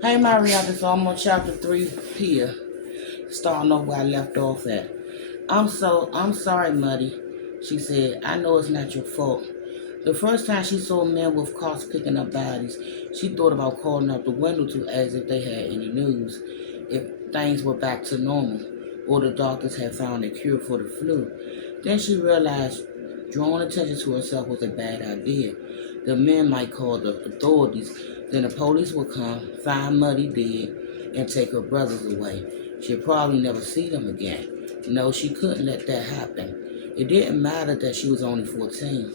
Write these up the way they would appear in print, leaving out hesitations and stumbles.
Hey Marietta, so I'm on chapter 3 here, starting off where I left off at. I'm sorry, Muddy, she said. I know it's not your fault. The first time she saw men with cars picking up bodies, she thought about calling out the window to ask if they had any news, if things were back to normal, or the doctors had found a cure for the flu. Then she realized drawing attention to herself was a bad idea. The men might call the authorities, then the police would come, find Muddy dead, and take her brothers away. She'd probably never see them again. No, she couldn't let that happen. It didn't matter that she was only 14.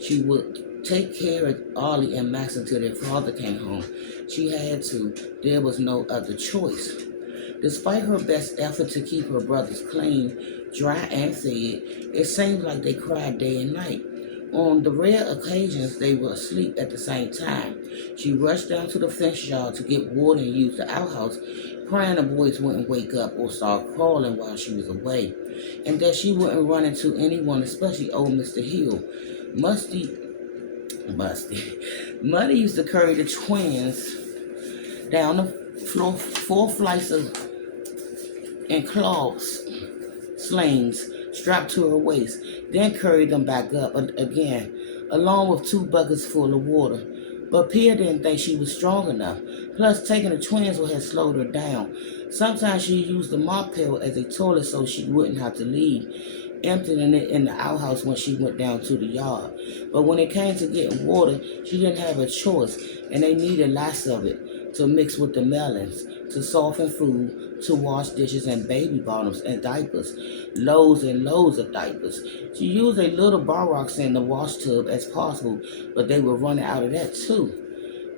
She would take care of Ollie and Max until their father came home. She had to. There was no other choice. Despite her best effort to keep her brothers clean, dry, and fed, it seemed like they cried day and night. On the rare occasions they were asleep at the same time, she rushed down to the fence yard to get water and use the outhouse, praying the boys wouldn't wake up or start crawling while she was away, and that she wouldn't run into anyone, especially old Mr. Hill. Musty, Musty, Muddy used to carry the twins down the floor, 4 flights of and claws, slings strapped to her waist, then carried them back up again, along with 2 buckets full of water. But Pia didn't think she was strong enough. Plus, taking the twins would have slowed her down. Sometimes she used the mop pail as a toilet so she wouldn't have to leave, emptying it in the outhouse when she went down to the yard. But when it came to getting water, she didn't have a choice, and they needed lots of it to mix with the melons, to soften food, to wash dishes and baby bottoms and diapers, loads and loads of diapers. She used a little Borax in the wash tub as possible, but they were running out of that too.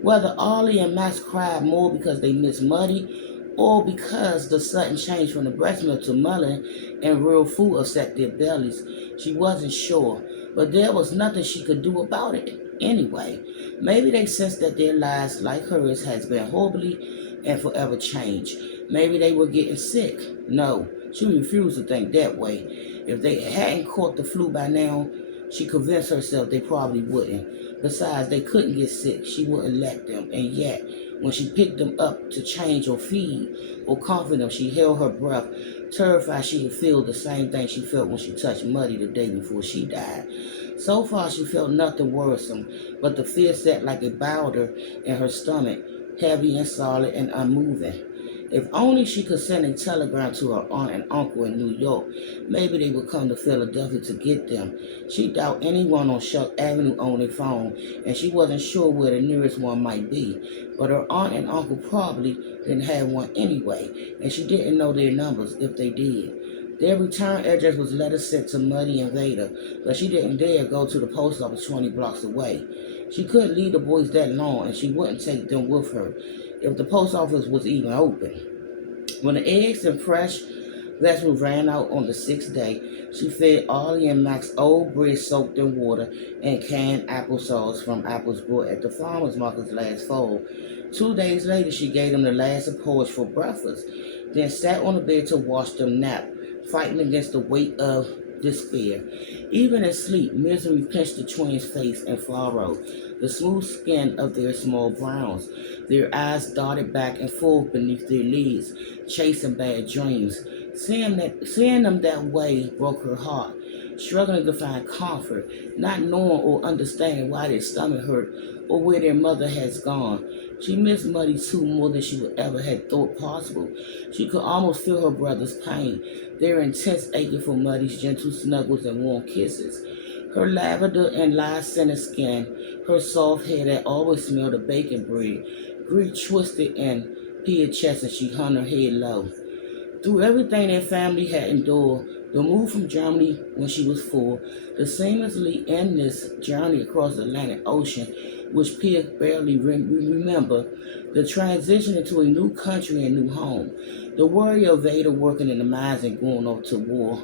Whether Ollie and Max cried more because they missed Muddy or because the sudden change from the breast milk to mullet and real food upset their bellies, she wasn't sure. But there was nothing she could do about it. Anyway, maybe they sensed that their lives, like hers, has been horribly and forever changed. Maybe they were getting sick. No, she refused to think that way. If they hadn't caught the flu by now, she convinced herself they probably wouldn't. Besides, they couldn't get sick. She wouldn't let them. And yet, when she picked them up to change or feed or comfort them, she held her breath, terrified she would feel the same thing she felt when she touched Muddy the day before she died. So far, she felt nothing worrisome, but the fear sat like a boulder in her stomach, heavy and solid and unmoving. If only she could send a telegram to her aunt and uncle in New York. Maybe they would come to Philadelphia to get them. She doubted anyone on Shuck Avenue owned a phone, and she wasn't sure where the nearest one might be. But her aunt and uncle probably didn't have one anyway, and she didn't know their numbers if they did. Their return address was letter sent to Muddy and Vader, but she didn't dare go to the post office 20 blocks away. She couldn't leave the boys that long, and she wouldn't take them with her if the post office was even open. When the eggs and fresh vegetables ran out on the 6th day, she fed Ollie and Max old bread soaked in water and canned applesauce from apples bought at the farmer's market's last fall. 2 days later, she gave them the last of porridge for breakfast, then sat on the bed to watch them nap, fighting against the weight of despair. Even in sleep, misery pinched the twins' face and furrowed the smooth skin of their small browns. Their eyes darted back and forth beneath their lids, chasing bad dreams. Seeing them that way broke her heart, struggling to find comfort, not knowing or understanding why their stomach hurt or where their mother has gone. She missed Muddy too more than she would ever have thought possible. She could almost feel her brother's pain, their intense aching for Muddy's gentle snuggles and warm kisses. Her lavender and lye-scented skin, her soft hair that always smelled of bacon bread, grew twisted and peeled chest as she hung her head low. Through everything their family had endured, the move from Germany when she was 4, the seamlessly endless journey across the Atlantic Ocean, which Pia barely remember, the transition into a new country and new home, the worry of Vader working in the mines and going off to war.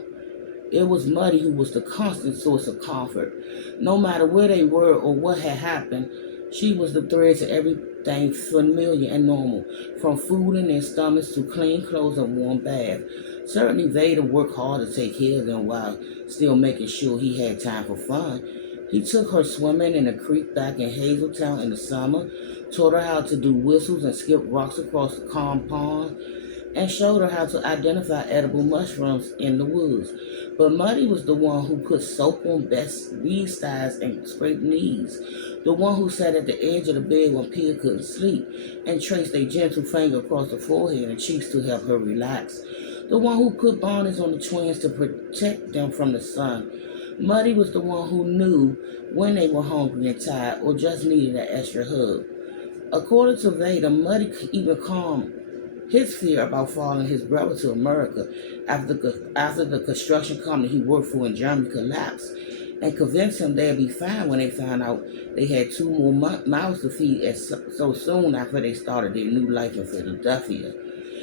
It was Muddy who was the constant source of comfort. No matter where they were or what had happened, she was the thread to everything familiar and normal, from food in their stomachs to clean clothes and warm bath. Certainly Vader worked hard to take care of them while still making sure he had time for fun. He took her swimming in a creek back in Hazeltown in the summer, taught her how to do whistles and skip rocks across the calm pond, and showed her how to identify edible mushrooms in the woods. But Muddy was the one who put soap on Bee's thighs and scraped knees, the one who sat at the edge of the bed when Pia couldn't sleep and traced a gentle finger across the forehead and cheeks to help her relax, the one who put bonnets on the twins to protect them from the sun. Muddy was the one who knew when they were hungry and tired or just needed an extra hug. According to Veda, Muddy even calmed his fear about following his brother to America after the construction company he worked for in Germany collapsed, and convinced him they'd be fine when they found out they had two more mouths to feed so soon after they started their new life in Philadelphia.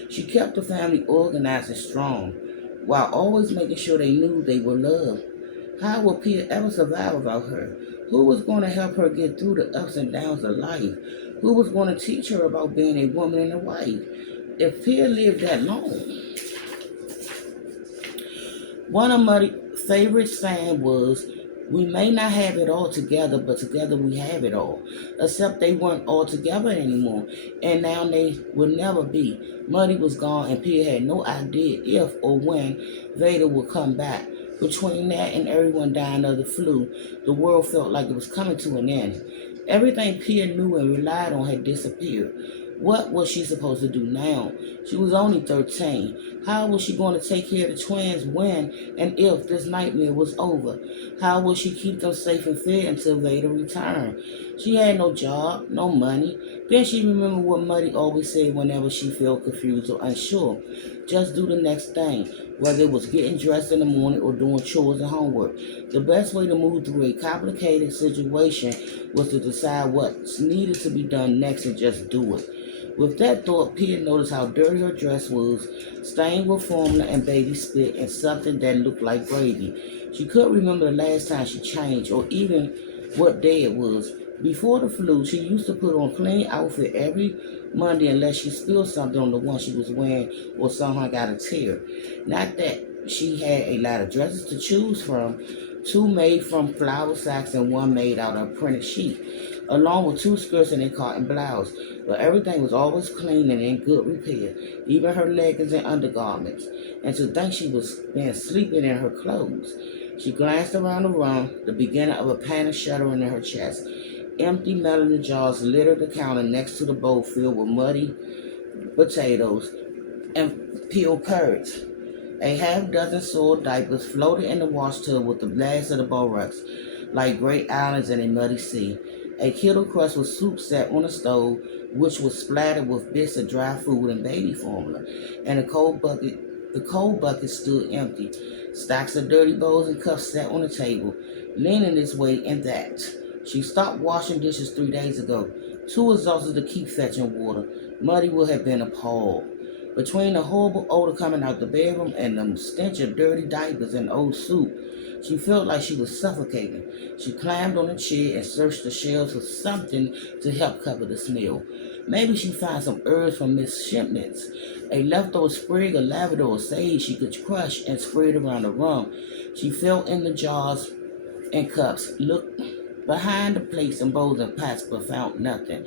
She kept the family organized and strong, while always making sure they knew they were loved. How would Pia ever survive without her? Who was going to help her get through the ups and downs of life? Who was going to teach her about being a woman and a wife? If Pia lived that long. One of my favorite saying was, "We may not have it all together, but together we have it all." Except they weren't all together anymore, and now they would never be. Muddy was gone, and Pia had no idea if or when Vader would come back. Between that and everyone dying of the flu, the world felt like it was coming to an end. Everything Pia knew and relied on had disappeared. What was she supposed to do now? She was only 13. How was she going to take care of the twins when and if this nightmare was over? How would she keep them safe and fed until Vader returned? She had no job, no money. Then she remembered what Muddy always said whenever she felt confused or unsure. Just do the next thing, whether it was getting dressed in the morning or doing chores and homework. The best way to move through a complicated situation was to decide what needed to be done next and just do it. With that thought, Pia noticed how dirty her dress was, stained with formula and baby spit and something that looked like gravy. She couldn't remember the last time she changed or even what day it was. Before the flu, she used to put on a clean outfit every Monday unless she spilled something on the one she was wearing or somehow got a tear. Not that she had a lot of dresses to choose from, two made from flour sacks and one made out of printed sheet, along with two skirts and a cotton blouse. But everything was always clean and in good repair, even her leggings and undergarments. And to think she was been sleeping in her clothes. She glanced around the room, the beginning of a panic shuddering in her chest. Empty metal jars littered the counter next to the bowl filled with muddy potatoes and peeled carrots. A half dozen soiled diapers floated in the wash tub with the blast of the Borax, like great islands in a muddy sea. A kettle crust with soup sat on the stove, which was splattered with bits of dry food and baby formula, and the cold bucket stood empty. Stacks of dirty bowls and cups sat on the table, leaning this way and that. She stopped washing dishes 3 days ago, too exhausted to keep fetching water. Muddy would have been appalled. Between the horrible odor coming out the bedroom and the stench of dirty diapers and old soup, she felt like she was suffocating. She climbed on a chair and searched the shelves for something to help cover the smell. Maybe she'd find some herbs from Miss Shipment's, a leftover sprig of lavender or sage she could crush and spread around the room. She felt in the jars and cups, looked behind the plates and bowls and pots, but found nothing.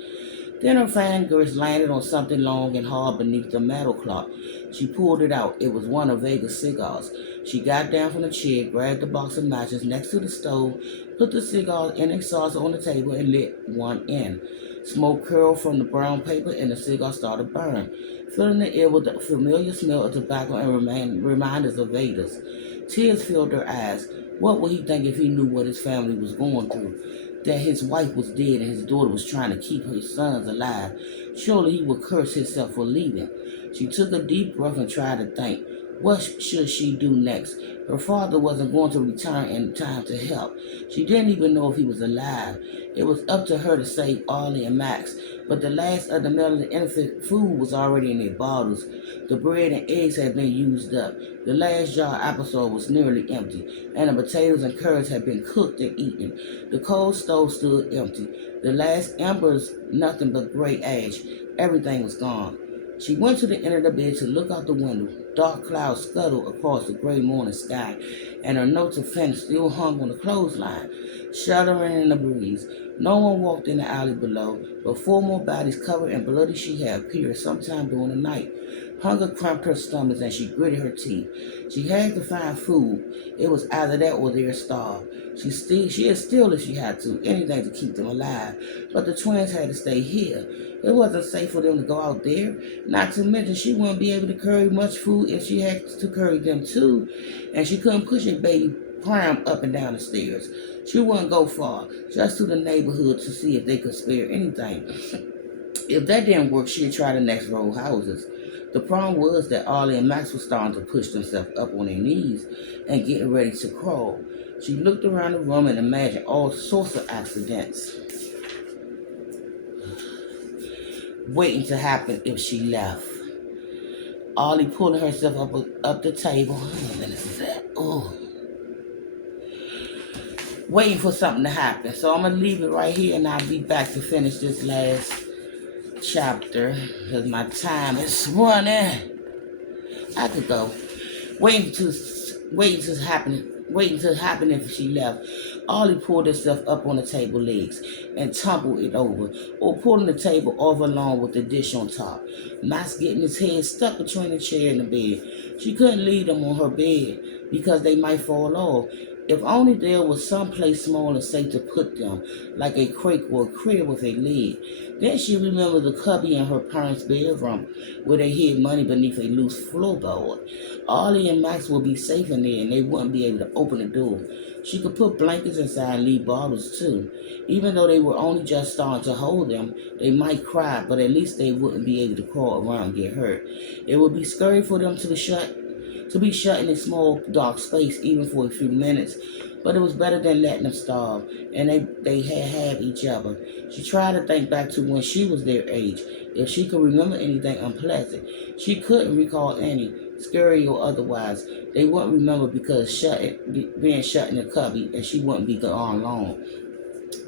Then her fingers landed on something long and hard beneath the metal clock. She pulled it out. It was one of Vega's cigars. She got down from the chair, grabbed the box of matches next to the stove, put the cigar in a saucer on the table, and lit one end. Smoke curled from the brown paper, and the cigar started to burn, filling the air with the familiar smell of tobacco and reminders of Veda's. Tears filled her eyes. What would he think if he knew what his family was going through? That his wife was dead and his daughter was trying to keep her sons alive. Surely he would curse himself for leaving. She took a deep breath and tried to think. What should she do next? Her father wasn't going to return in time to help. She didn't even know if he was alive. It was up to her to save Ollie and Max, but the last of the melted infant food was already in their bottles. The bread and eggs had been used up. The last jar of applesauce was nearly empty, and the potatoes and curds had been cooked and eaten. The coal stove stood empty. The last embers, nothing but gray ash. Everything was gone. She went to the end of the bed to look out the window. Dark clouds scuttled across the gray morning sky, and her notes of Finn still hung on the clothesline, shuddering in the breeze. No one walked in the alley below, but four more bodies covered in bloody sheet had appeared sometime during the night. Hunger cramped her stomach and she gritted her teeth. She had to find food. It was either that or they'd starve. She'd steal if she had to, anything to keep them alive. But the twins had to stay here. It wasn't safe for them to go out there. Not to mention she wouldn't be able to carry much food if she had to carry them too. And she couldn't push a baby pram up and down the stairs. She wouldn't go far, just to the neighborhood to see if they could spare anything. If that didn't work, she'd try the next row of houses. The problem was that Ollie and Max were starting to push themselves up on their knees and getting ready to crawl. She looked around the room and imagined all sorts of accidents waiting to happen if she left. Ollie pulling herself up the table. Oh, goodness, is that? Oh. Waiting for something to happen. So I'm going to leave it right here and I'll be back to finish this last chapter because my time is running. I could go. Waiting to happen if she left. Ollie pulled herself up on the table legs and tumbled it over, or pulling the table off along with the dish on top. Max getting his head stuck between the chair and the bed. She couldn't leave them on her bed because they might fall off. If only there was some place small and safe to put them, like a crate or a crib with a lid. Then she remembered the cubby in her parents' bedroom, where they hid money beneath a loose floorboard. Ollie and Max would be safe in there, and they wouldn't be able to open the door. She could put blankets inside and leave bottles too. Even though they were only just starting to hold them, they might cry, but at least they wouldn't be able to crawl around and get hurt. It would be scary for them to be shut in a small, dark space, even for a few minutes. But it was better than letting them starve, and they had each other. She tried to think back to when she was their age, if she could remember anything unpleasant. She couldn't recall any, scary or otherwise. They wouldn't remember because being shut in the cubby, and she wouldn't be gone long.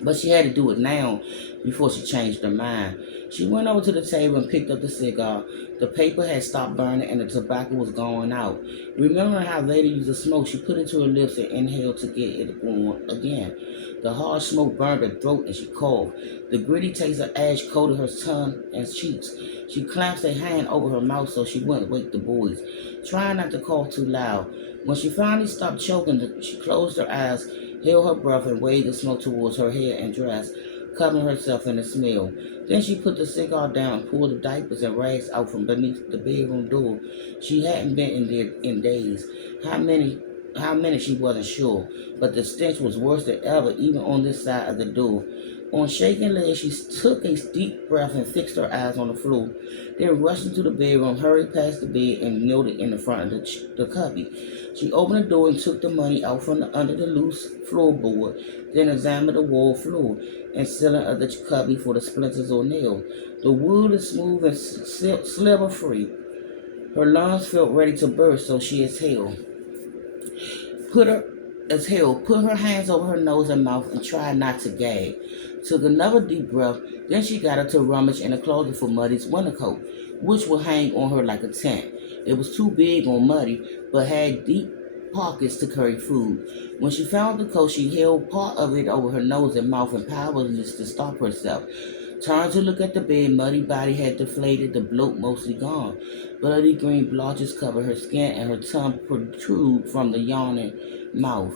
But she had to do it now before she changed her mind. She went over to the table and picked up the cigar. The paper had stopped burning and the tobacco was going out. Remembering how Lady used to smoke, she put it to her lips and inhaled to get it going again. The hard smoke burned her throat and she coughed. The gritty taste of ash coated her tongue and cheeks. She clasped a hand over her mouth so she wouldn't wake the boys, trying not to cough too loud. When she finally stopped choking, she closed her eyes, held her breath, and waved the smoke towards her hair and dress, covering herself in the smell. Then she put the cigar down and pulled the diapers and rags out from beneath the bedroom door. She hadn't been in there in days. How many she wasn't sure, but the stench was worse than ever, even on this side of the door. On shaking legs, she took a deep breath and fixed her eyes on the floor. Then rushed into the bedroom, hurried past the bed, and kneeled in the front of the cubby. She opened the door and took the money out from under the loose floorboard, then examined the wall floor and ceiling of the cubby for the splinters or nails. The wood is smooth and sliver-free. Her lungs felt ready to burst, so she exhaled. Put her hands over her nose and mouth and tried not to gag. Took another deep breath, then she got up to rummage in the closet for Muddy's winter coat, which would hang on her like a tent. It was too big on Muddy, but had deep pockets to carry food. When she found the coat, she held part of it over her nose and mouth and powerless to stop herself. Turned to look at the bed. Muddy body had deflated, the bloat mostly gone. Bloody green blotches covered her skin and her tongue protruded from the yawning mouth.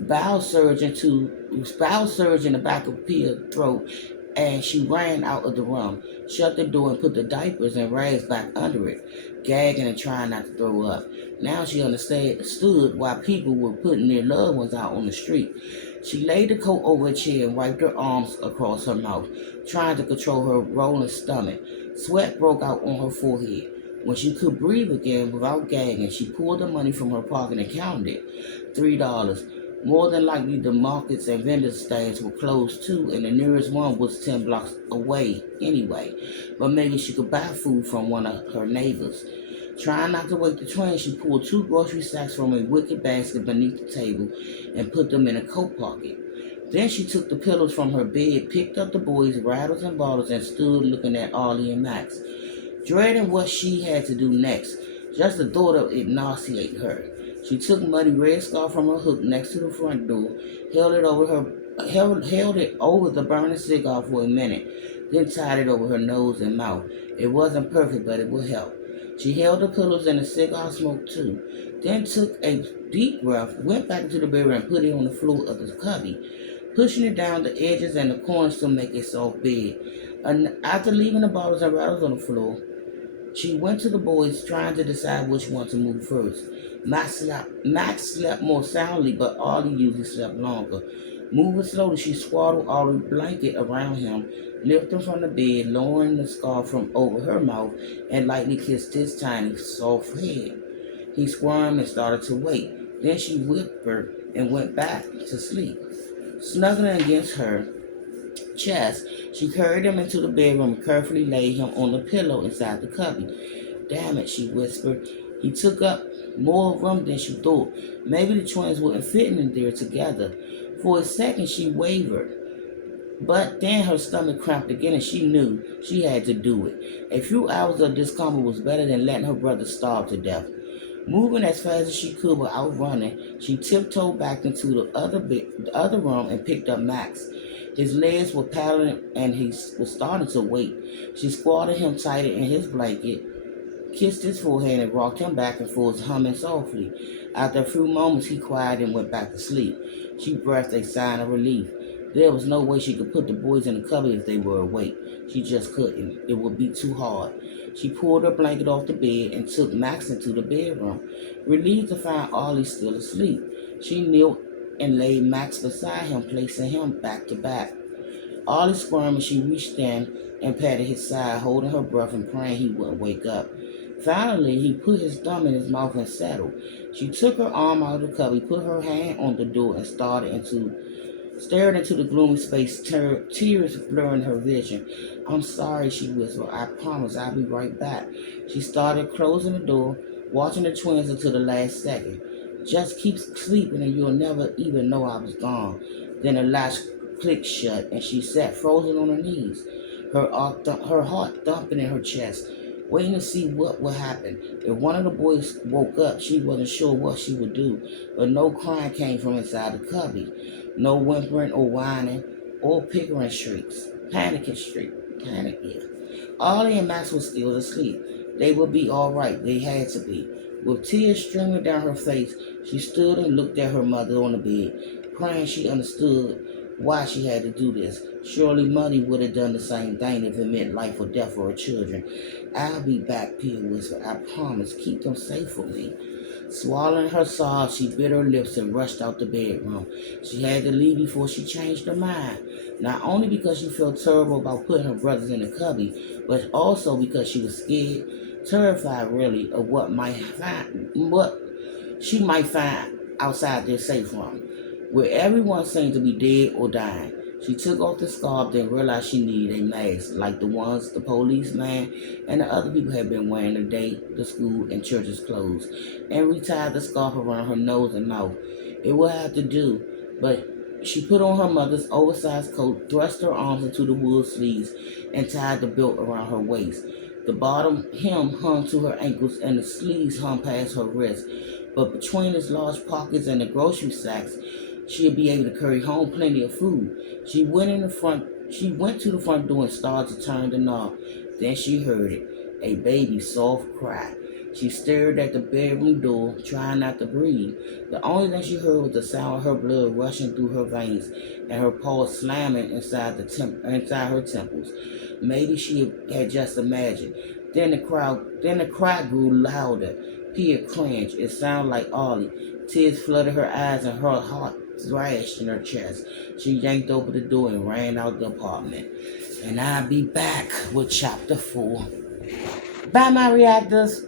Bowel surge in the back of Pia's throat, and she ran out of the room, shut the door, and put the diapers and rags back under it, gagging and trying not to throw up. Now she understood why people were putting their loved ones out on the street. She laid the coat over a chair and wiped her arms across her mouth, trying to control her rolling stomach. Sweat broke out on her forehead. When she could breathe again without gagging, she pulled the money from her pocket and counted it. $3. More than likely, the markets and vendor stands were closed too, and the nearest one was 10 blocks away anyway. But maybe she could buy food from one of her neighbors. Trying not to wake the twins, she pulled 2 grocery sacks from a wicker basket beneath the table and put them in a coat pocket. Then she took the pillows from her bed, picked up the boys' rattles and bottles, and stood looking at Ollie and Max, dreading what she had to do next. Just the thought of it nauseated her. She took Muddy's red scarf from her hook next to the front door, held it over her held it over the burning cigar for a minute, then tied it over her nose and mouth. It wasn't perfect, but it would help. She held the pillows and the cigar smoke too, then took a deep breath, went back into the bedroom and put it on the floor of the cubby, pushing it down the edges and the corners to make a soft bed. And after leaving the bottles and rattles on the floor, she went to the boys, trying to decide which one to move first. Max slept more soundly, but Ollie usually slept longer. Moving slowly, she swaddled Ollie's blanket around him, lifted him from the bed, lowering the scarf from over her mouth, and lightly kissed his tiny, soft head. He squirmed and started to wake. Then she whimpered and went back to sleep. Snuggling against her chest, she carried him into the bedroom and carefully laid him on the pillow inside the cubby. Damn it, she whispered. He took up more room than she thought. Maybe the twins wouldn't fit in there together. For a second, she wavered. But then her stomach cramped again and she knew she had to do it. A few hours of discomfort was better than letting her brother starve to death. Moving as fast as she could without running, she tiptoed back into the other room and picked up Max. His legs were paddling and he was starting to wake. She squatted him tighter in his blanket, kissed his forehead, and rocked him back and forth, humming softly. After a few moments, he cried and went back to sleep. She breathed a sigh of relief. There was no way she could put the boys in the cupboard if they were awake. She just couldn't. It would be too hard. She pulled her blanket off the bed and took Max into the bedroom. Relieved to find Ollie still asleep, she knelt and laid Max beside him, placing him back to back. Ollie squirming, she reached in and patted his side, holding her breath and praying he wouldn't wake up. Finally, he put his thumb in his mouth and settled. She took her arm out of the cubby, put her hand on the door, and stared into the gloomy space, tears blurring her vision. I'm sorry, she whispered. I promise I'll be right back. She started closing the door, watching the twins until the last second. Just keep sleeping and you'll never even know I was gone. Then the latch clicked shut and she sat frozen on her knees, her heart thumping in her chest, waiting to see what would happen. If one of the boys woke up, she wasn't sure what she would do, but no crying came from inside the cubby. No whimpering or whining or pickering shrieks. Panic, yeah. Ollie and Max were still asleep. They would be all right. They had to be. With tears streaming down her face, she stood and looked at her mother on the bed, praying she understood why she had to do this. Surely Muddy would have done the same thing if it meant life or death for her children. I'll be back, Pia whispered. I promise. Keep them safe for me. Swallowing her sobs, she bit her lips and rushed out the bedroom. She had to leave before she changed her mind. Not only because she felt terrible about putting her brothers in the cubby, but also because she was scared, terrified really, of what she might find outside their safe room, where everyone seemed to be dead or dying. She took off the scarf, then realized she needed a mask, like the ones the policeman and the other people had been wearing today, the school and church's clothes, and retied the scarf around her nose and mouth. It would have to do, but she put on her mother's oversized coat, thrust her arms into the wool sleeves, and tied the belt around her waist. The bottom hem hung to her ankles, and the sleeves hung past her wrists. But between its large pockets and the grocery sacks, she'd be able to carry home plenty of food. She went to the front door and started to turn the knob. Then she heard it, a baby's soft cry. She stared at the bedroom door, trying not to breathe. The only thing she heard was the sound of her blood rushing through her veins and her paws slamming inside her temples. Maybe she had just imagined. Then the cry grew louder. Pia cringed. It sounded like Ollie. Tears flooded her eyes and her heart thrashed in her chest. She yanked open the door and ran out the apartment. And I'll be back with chapter 4. Bye, my reactors.